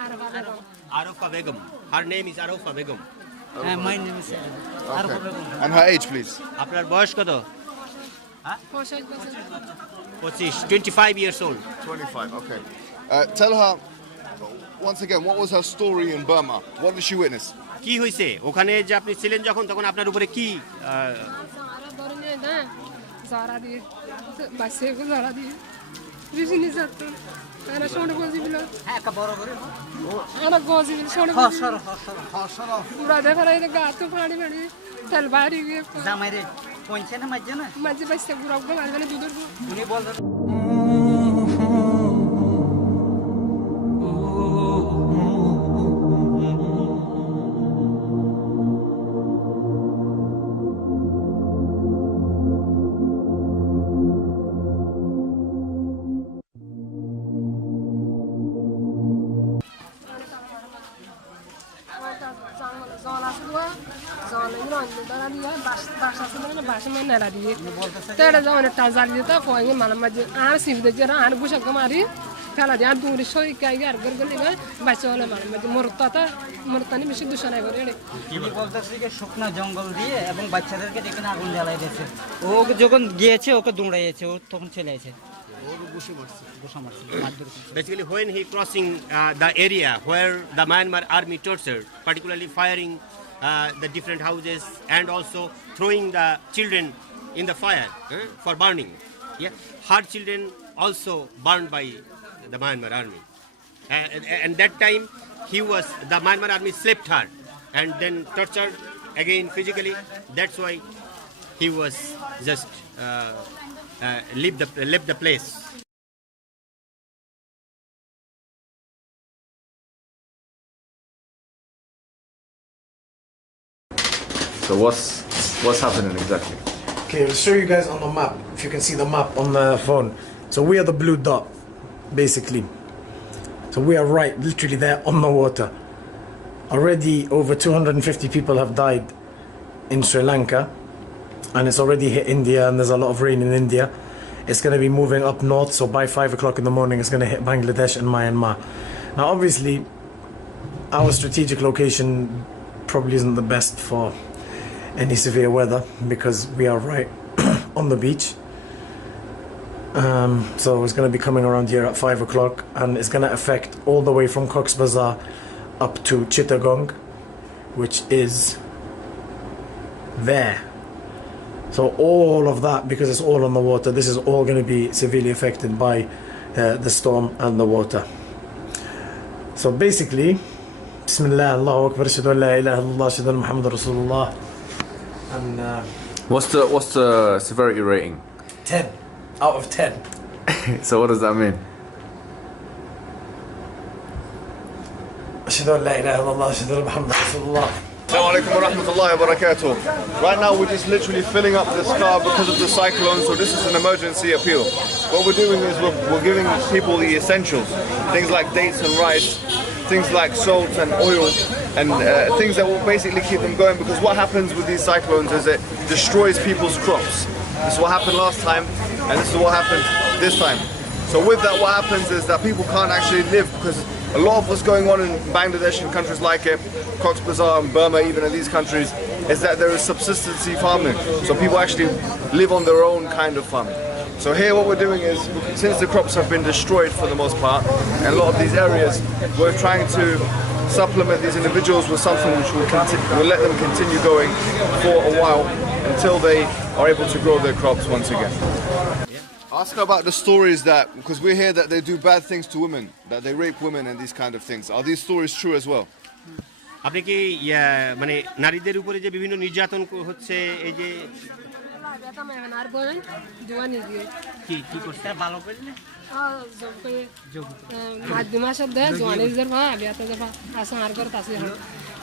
Arofa Begum. Her name is Arofa Begum. My name is Arofa Begum. And her age, please. আপনার বয়স কত? 25 years old. 25, okay. Tell her, once again, what was her story in Burma? What did she witness? কি হয়েছে ওখানে যে আপনি ছিলেন যখন তখন আপনার উপরে কি Zara diye. Başsevgi Zara diye. Yüzünü zattı. Ana şunu gözü bile. Ana gözü bile şunu gözü. Burada karayda gatı paani bani. Talbari gibi. Zamare. Ponche na majja na. Majja başta burakta var. Dudur bu. Uni bolda. Tera zaman tazali ta foyenge malamaj an sivde jara an busha kamari kala dia duri soi kai gar gargal iba bachole malamaj murtani beshi dushana করে রে কি বলতেছে যে শুকনা জঙ্গল দিয়ে এবং বাচ্চাদেরকে দেখে আগুন জ্বালাই দিয়েছে ও যখন গিয়েছে ওকে দৌড়াইছে ও তখন চলে আসে basically when he crossing the area where the Myanmar army tortured, particularly firing the different houses and also throwing the children in the fire for burning. Yeah, her children also burned by the Myanmar army, and that time the Myanmar army slapped her and then tortured again physically. That's why he was just left the place. So what's happening exactly? Okay, I'll show you guys on the map. If you can see the map on the phone. So we are the blue dot, basically. So we are right, literally there on the water. Already over 250 people have died in Sri Lanka. And it's already hit India, and there's a lot of rain in India. It's going to be moving up north, so by 5 o'clock in the morning it's going to hit Bangladesh and Myanmar. Now obviously, our strategic location probably isn't the best for any severe weather because we are right on the beach. So it's going to be coming around here at 5 o'clock, and it's going to affect all the way from Cox's Bazar up to Chittagong, which is there. So all of that, because it's all on the water, this is all going to be severely affected by the storm and the water. So basically, Bismillah, Allahu Akbar, Ashhadu an la ilaha illallah, Ashhadu anna Muhammadan Rasulullah. And What's the severity rating? 10 out of 10. So what does that mean? Ashhadu an la ilaha illallah, Ashhadu anna Muhammadan Rasulullah. Assalamu alaikum wa rahmatullahi wa barakatuh. Right now we're just literally filling up this car because of the cyclone, so this is an emergency appeal. What we're doing is we're giving people the essentials, things like dates and rice, things like salt and oil, and things that will basically keep them going, because what happens with these cyclones is it destroys people's crops. This is what happened last time, and this is what happened this time. So with that, what happens is that people can't actually live, because a lot of what's going on in Bangladesh and countries like it, Cox's Bazar and Burma, even in these countries, is that there is subsistency farming. So people actually live on their own kind of farming. So here what we're doing is, since the crops have been destroyed for the most part, in a lot of these areas, we're trying to supplement these individuals with something which will let them continue going for a while until they are able to grow their crops once again. Ask her about the stories that, because we hear that they do bad things to women, that they rape women and these kind of things. Are these stories true as well? আপনি কি মানে নারীদের উপরে যে বিভিন্ন নির্যাতন হচ্ছে এই যে কি কি করতে ভালো করে না মাধ্যমা শব্দ জোয়ানিজের ভা বিয়াতে ভা আসা আর করতে আসে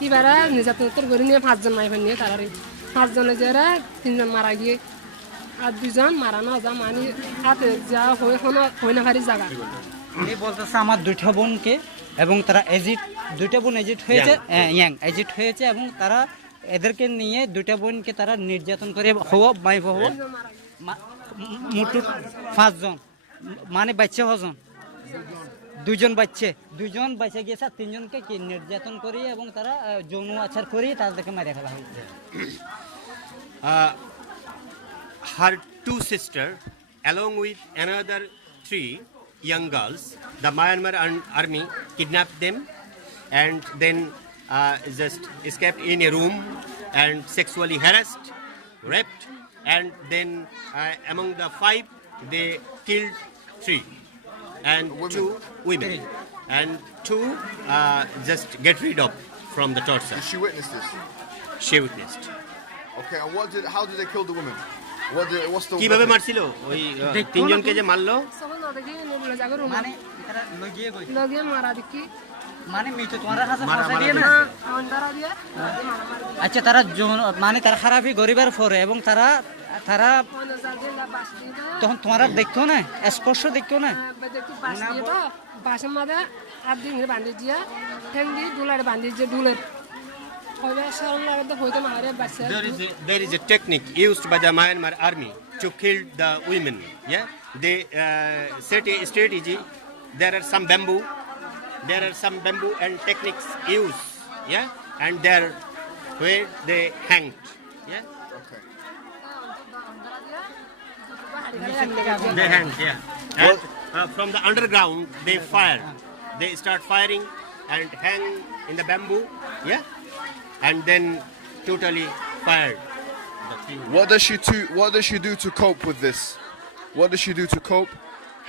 এবারে নির্যাতন করে নিয়ে 5 জন মাই নিয়ে তারা 5 জনে যারা 3 জন মারা গিয়ে আর 2 জন মারানো যা মানে হাতে যা হয় না ভারী জায়গা এই বলতেছে আমার দুইটা বোনকে এবং তারা দুইটা বোন এজিট হয়েছে এজিট হয়েছে এবং তারা এদেরকে নিয়ে দুইটা বোনকে তারা নির্যাতন করে হওয়া মাই হওয়া মোট 5 জন মানে বাচ্চা হজন দুজন বাচ্চা গিয়েছে, আর 3 জনকে কি নির্যাতন করিয়ে এবং তারা যৌন আচার করিয়ে তাদেরকে মেরে ফেলা হয়েছে। Her 2 sisters, along with another 3 young girls, the Myanmar army kidnapped them and then just escaped in a room and sexually harassed, raped, and then among the 5, they killed 3 and 2 women, and 2 just get rid of from the torture. Did she witness this? She witnessed. Okay, and how did they kill the women? What's the কিভাবে weapon? মারছিল ওই 3 জনকে যে মারলো? মানে তারা লগিয়ে গই লগে মারা দেখি মানে মিটো তোমার কাছে মারা পয়সা দিয়ে মারা না। অন্ধারা দিয়ে মারা আচ্ছা তারা মানে তারা খারাপই গরিবের পরে এবং তারা তখন তোমার দেখতো না, স্পর্শ দেখতো না। বাসের মাঝে আর দিন বান্ধি দিয়া ঠেং দিয়ে ডুলার বান্ধি যে ডুলের There is a technique used by the Myanmar army to kill the women. Yeah, they set a strategy. There are some bamboo and techniques used. Yeah, and there where they hanged. Yeah, they hanged. Yeah, and from the underground they fire. They start firing and hang in the bamboo. Yeah. And then totally fired. What does she do to cope with this? What does she do to cope?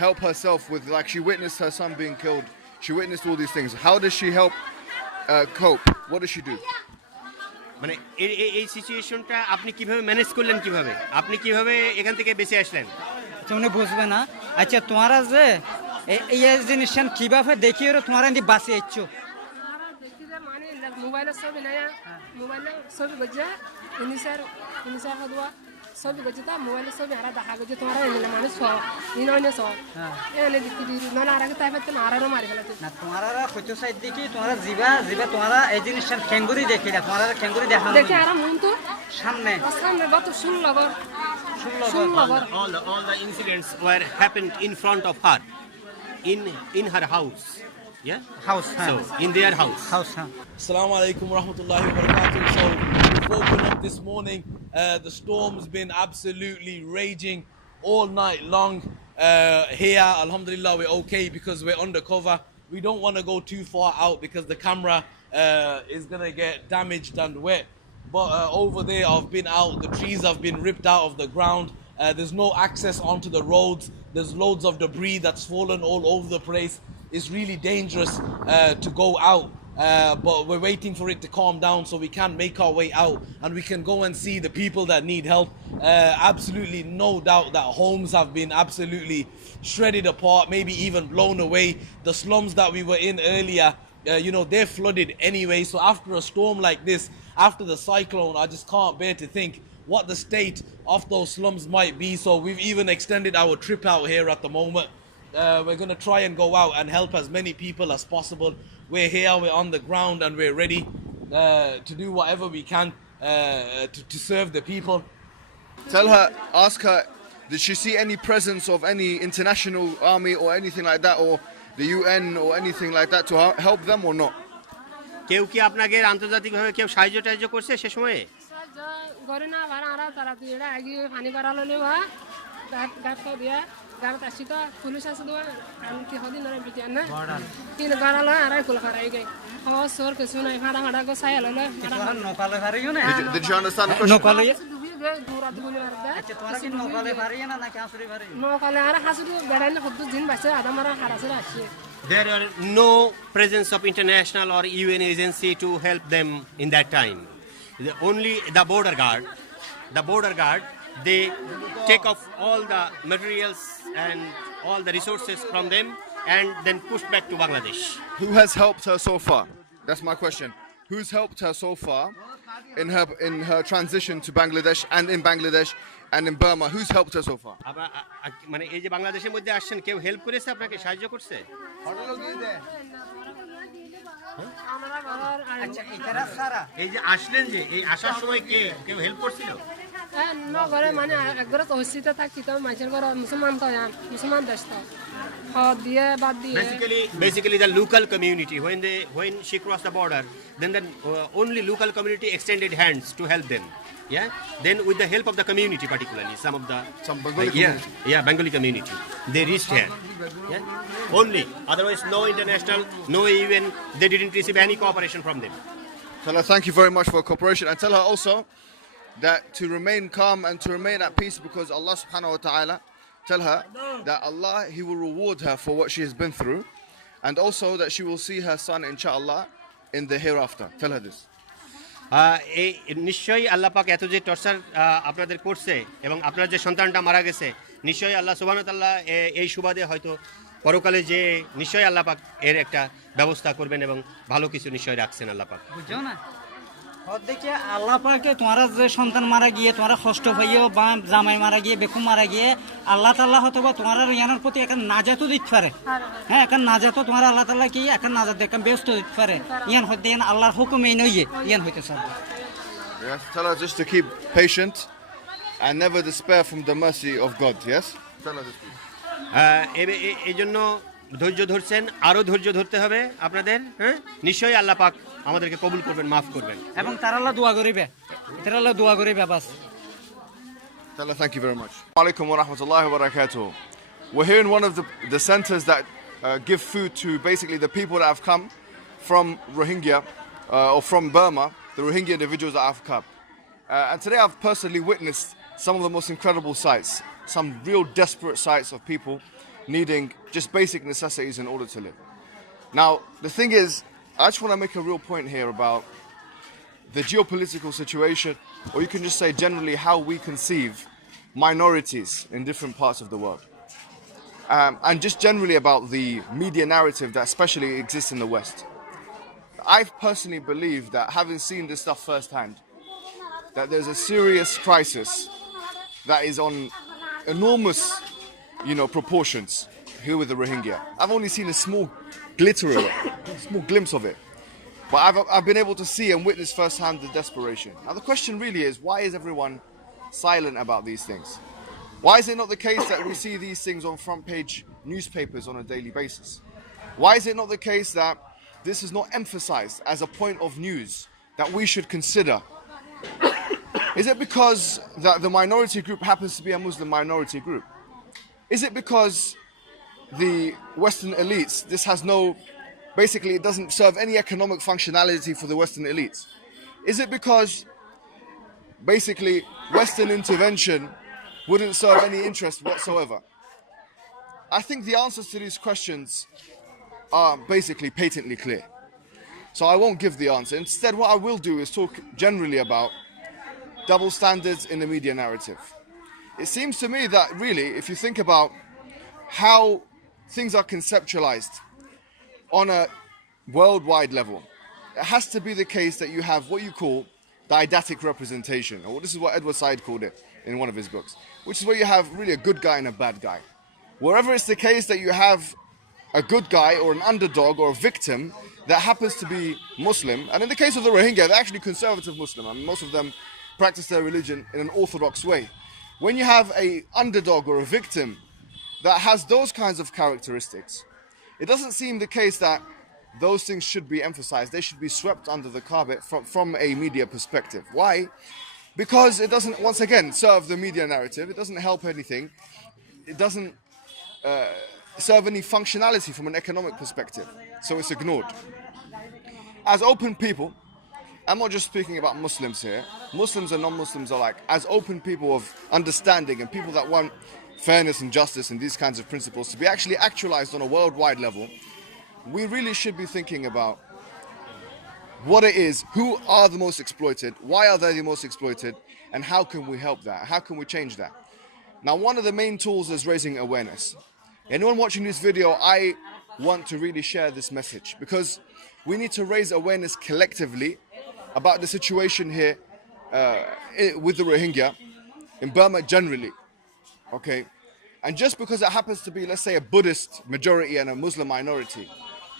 Help herself with, like, she witnessed her son being killed. She witnessed all these things. How does she help cope? What does she do? মানে এই সিচুয়েশনটা আপনি কিভাবে manage করলেন, কিভাবে আপনি কিভাবে এখান থেকে বেঁচে আসলেন? তুমি বুঝবে না। আচ্ছা তোমারা যে এই জিনিসটা কিভাবে দেখিয়ে তোমারা বাঁচিয়ে ইচ্ছো? মোবাইলের ছবি নাই, মোবাইলের ছবি গজে ইনিসার হদুয়া ছবি গজে তা মোবাইলের ছবি হারা দেখা গজে তোমার এনে মানুষ ইননে সব এনে দেখি নন আরাকে তাই পেতে মারারও মারি ফেলাতে না। তোমারা কত সাইড দেখি তোমারা জিবা তোমারা এই জিনিসটা ক্যাঙ্গুরি দেখি না, তোমারা ক্যাঙ্গুরি দেখা দেখি আর মন তো সামনে গত 16 বার all the incidents were happened in front of her in her house. Yeah, house. So in their house. Assalamu alaikum wa rahmatullahi wa barakatuh. So we've woken up this morning. The storm's been absolutely raging all night long. Here, alhamdulillah, we're okay because we're undercover. We don't want to go too far out because the camera is going to get damaged and wet. But over there, I've been out. The trees have been ripped out of the ground. There's no access onto the roads. There's loads of debris that's fallen all over the place. It's really dangerous to go out, but we're waiting for it to calm down so we can make our way out and we can go and see the people that need help. Absolutely no doubt that homes have been absolutely shredded apart, maybe even blown away. The slums that we were in earlier, they're flooded anyway. So after a storm like this, after the cyclone, I just can't bear to think what the state of those slums might be. So we've even extended our trip out here at the moment. We're going to try and go out and help as many people as possible. We're here, we're on the ground, and we're ready to do whatever we can to serve the people. Ask her, did she see any presence of any international army or anything like that, or the UN or anything like that to help them or not? কেউ কি আপনাকে আন্তর্জাতিকভাবে কেউ সাহায্য করছে সে সময়ে? করে না ভাড়া তারা এরা আগে পানি করালো নেওয়া গাছ দিয়া গাড়ি আসি তো পুলিশ আসে তো আমি কি হদিন না বিটিয়া না তিন গাড়ালো আর কুল খারাই গে ও সর কিছু নাই ভাড়া গো সাই হলো নকালে পারিও না। Did you understand the question? নকালে দূরা দুগুলি আর দে আচ্ছা তোরা কি নকালে পারিও না নাকি হাসুরি পারিও? নকালে আর হাসুরি বেড়াই না হদ্দু দিন বাসে আদা মারা হারাসে আসে। There are no presence of international or UN agency to help them in that time. Only the border guard, they take off all the materials and all the resources from them and then push back to Bangladesh. Who has helped her so far? That's my question. Who's helped her so far in her transition to Bangladesh and in Bangladesh and in Burma? Who's helped her so far? মানে এই যে বাংলাদেশের মধ্যে আসছেন, কেউ help করেছে আপনাকে, সাহায্য করছে? আচ্ছা এটারা সারা এই যে আসলেন, যে এই আসার সময় কেউ হেল্প করছিল? নগরে মানে একবার তহসিতে থাকি তো মানুষের ঘর মুসলমান তো মুসলমান দেশ তো খাওয়া দিয়ে বাদ দিয়ে Basically, the local community, when she crossed the border, then only local community extended hands to help them. Yeah. Then with the help of the community, particularly some Bengali community. Bengali community, they reached here. Yeah. Only. Otherwise, no international, no UN. They didn't receive any cooperation from them. Tell her thank you very much for cooperation, and tell her also that to remain calm and to remain at peace, because Allah subhanahu wa ta'ala, tell her that Allah, He will reward her for what she has been through, and also that she will see her son inshallah in the hereafter. Tell her this. এই নিশ্চয়ই আল্লাহ পাক এত যে torture আপনাদের করছে এবং আপনার যে সন্তানটা মারা গেছে, নিশ্চয়ই আল্লাহ সুবহানাহু ওয়া তাআলা এই সুবাদে হয়তো পরকালে যে নিশ্চয়ই আল্লাহ পাক এর একটা ব্যবস্থা করবেন এবং ভালো কিছু নিশ্চয়ই রাখছেন আল্লাহ পাক। বুঝছো না দেখে আল্লাহ পাকে তোমার যে সন্তান মারা গিয়ে তোমার কষ্ট হইও বা জামাই মারা গিয়ে বেকু মারা গিয়ে আল্লাহ তাআলা হয়তো বা তোমার ইয়ানোর প্রতি একটা নাজাতও দিতে পারে। হ্যাঁ একটা নাজাতও তোমার আল্লাহ তাআলা কি একটা নাজাত দেখা ব্যস্ত দিতে পারে। ইয়ান হইতে আল্লাহর হুকুমই নইয়ে ইয়ান হইতে sir. Yes, tell her just to keep patient and never despair from the mercy of God. Yes, tell her this please. এই জন্য ধৈর্য ধরছেন, আরো ধৈর্য ধরতে হবে আপনাদের। হ্যাঁ নিশ্চয়ই আল্লাহ পাক আমাদেরকে কবুল করবেন, মাফ করবেন এবং তার আল্লাহ দোয়া করিবে, তার আল্লাহ দোয়া করিবে বাস। Tell her thank you very much. Alaikum wa rahmatullahi wa barakatuh. We're here in one of the centers that give food to basically the people that have come from Rohingya or from Burma, the Rohingya individuals that have come. And today I've personally witnessed some of the most incredible sights, some real desperate sights of people needing just basic necessities in order to live. Now, the thing is, I just want to make a real point here about the geopolitical situation, or you can just say generally how we conceive minorities in different parts of the world. And just generally about the media narrative that especially exists in the West. I personally believe that, having seen this stuff firsthand, that there's a serious crisis that is on enormous, proportions here with the Rohingya. I've only seen a small glitter of it, a small glimpse of it. But I've been able to see and witness firsthand the desperation. Now the question really is, why is everyone silent about these things? Why is it not the case that we see these things on front page newspapers on a daily basis? Why is it not the case that this is not emphasized as a point of news that we should consider? Is it because that the minority group happens to be a Muslim minority group? Is it because the Western elites, this has no, basically it doesn't serve any economic functionality for the Western elites? Is it because basically Western intervention wouldn't serve any interest whatsoever? I think the answers to these questions are basically patently clear. So I won't give the answer. Instead, what I will do is talk generally about double standards in the media narrative. It seems to me that really, if you think about how things are conceptualized on a worldwide level, it has to be the case that you have what you call didactic representation, or this is what Edward Said called it in one of his books, which is where you have really a good guy and a bad guy. Wherever it's the case that you have a good guy or an underdog or a victim that happens to be Muslim, and in the case of the Rohingya, they're actually conservative Muslim, and most of them practice their religion in an orthodox way. When you have a underdog or a victim that has those kinds of characteristics, it doesn't seem the case that those things should be emphasized. They should be swept under the carpet from a media perspective. Why? Because it doesn't, once again, serve the media narrative. It doesn't help anything. It doesn't serve any functionality from an economic perspective. So it's ignored. As open people, I'm not just speaking about Muslims here. Muslims and non-Muslims alike. As open people of understanding and people that want fairness and justice and these kinds of principles to be actually actualized on a worldwide level, we really should be thinking about what it is, who are the most exploited, why are they the most exploited, and how can we help that? How can we change that? Now, one of the main tools is raising awareness. Anyone watching this video, I want to really share this message, because we need to raise awareness collectively about the situation here with the Rohingya in Burma generally. Okay, and just because it happens to be, let's say, a Buddhist majority and a Muslim minority,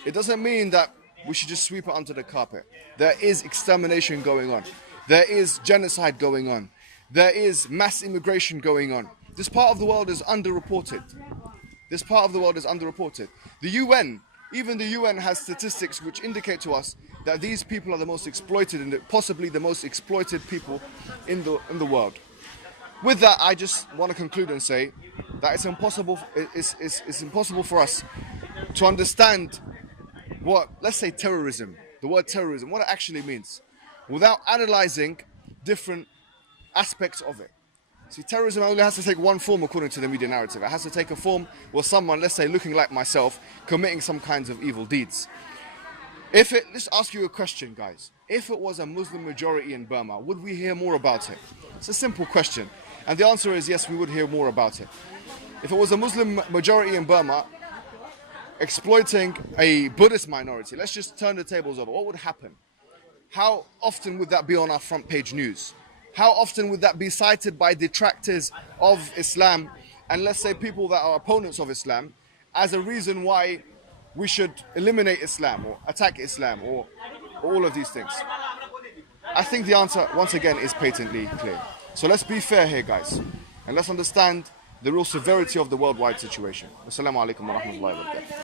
it doesn't mean that we should just sweep it under the carpet. There is extermination going on. There is genocide going on. there is mass immigration going on. This part of the world is underreported. This part of the world is underreported. The UN, even the UN has statistics which indicate to us that these people are the most exploited and possibly the most exploited people in the world. With that, I just want to conclude and say that it's impossible for us to understand what, let's say, terrorism, the word terrorism, what it actually means, without analyzing different aspects of it. See, terrorism only has to take one form according to the media narrative. It has to take a form where someone, let's say, looking like myself, committing some kinds of evil deeds. Let's ask you a question, guys. If it was a Muslim majority in Burma, would we hear more about it? It's a simple question. And the answer is yes, we would hear more about it. If it was a Muslim majority in Burma exploiting a Buddhist minority, let's just turn the tables over. What would happen? How often would that be on our front page news? How often would that be cited by detractors of Islam and, let's say, people that are opponents of Islam as a reason why we should eliminate Islam or attack Islam or all of these things? I think the answer, once again, is patently clear. So let's be fair here, guys, and let's understand the real severity of the worldwide situation. Wassalamu alaikum wa rahmatullahi wa barakatuh.